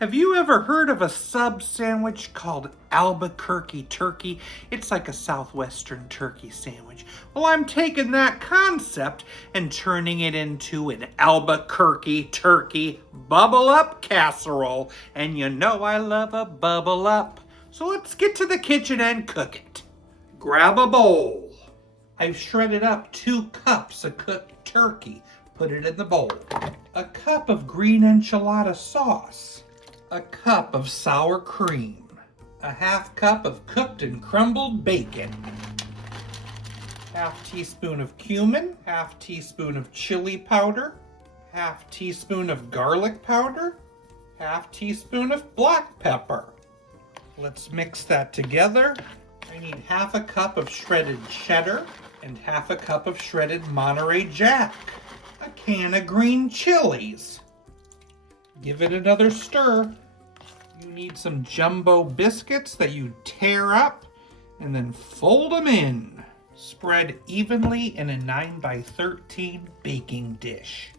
Have you ever heard of a sub sandwich called Albuquerque turkey? It's like a southwestern turkey sandwich. Well, I'm taking that concept and turning it into an Albuquerque turkey bubble up casserole. And you know I love a bubble up. So let's get to the kitchen and cook it. Grab a bowl. I've shredded up 2 cups of cooked turkey. Put it in the bowl. A cup of green enchilada sauce. A cup of sour cream, a half cup of cooked and crumbled bacon, half teaspoon of cumin, half teaspoon of chili powder, half teaspoon of garlic powder, half teaspoon of black pepper. Let's mix that together. I need half a cup of shredded cheddar and half a cup of shredded Monterey Jack, a can of green chilies. Give it another stir. You need some jumbo biscuits that you tear up and then fold them in. Spread evenly in a 9x13 baking dish.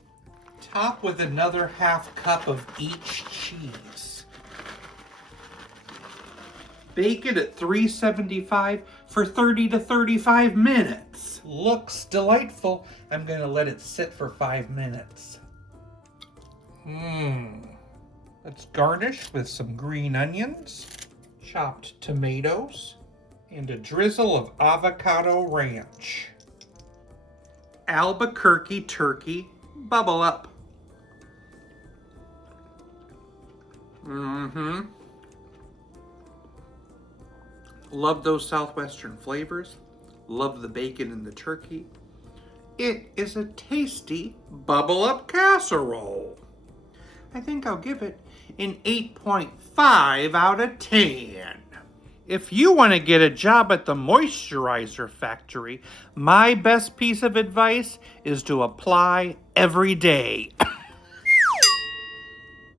Top with another half cup of each cheese. Bake it at 375 for 30 to 35 minutes. Looks delightful. I'm going to let it sit for 5 minutes. Let's garnish with some green onions, chopped tomatoes, and a drizzle of Avocado Ranch. Albuquerque turkey bubble up. Love those southwestern flavors. Love the bacon and the turkey. It is a tasty bubble up casserole. I think I'll give it an 8.5 out of 10. If you want to get a job at the moisturizer factory, my best piece of advice is to apply every day.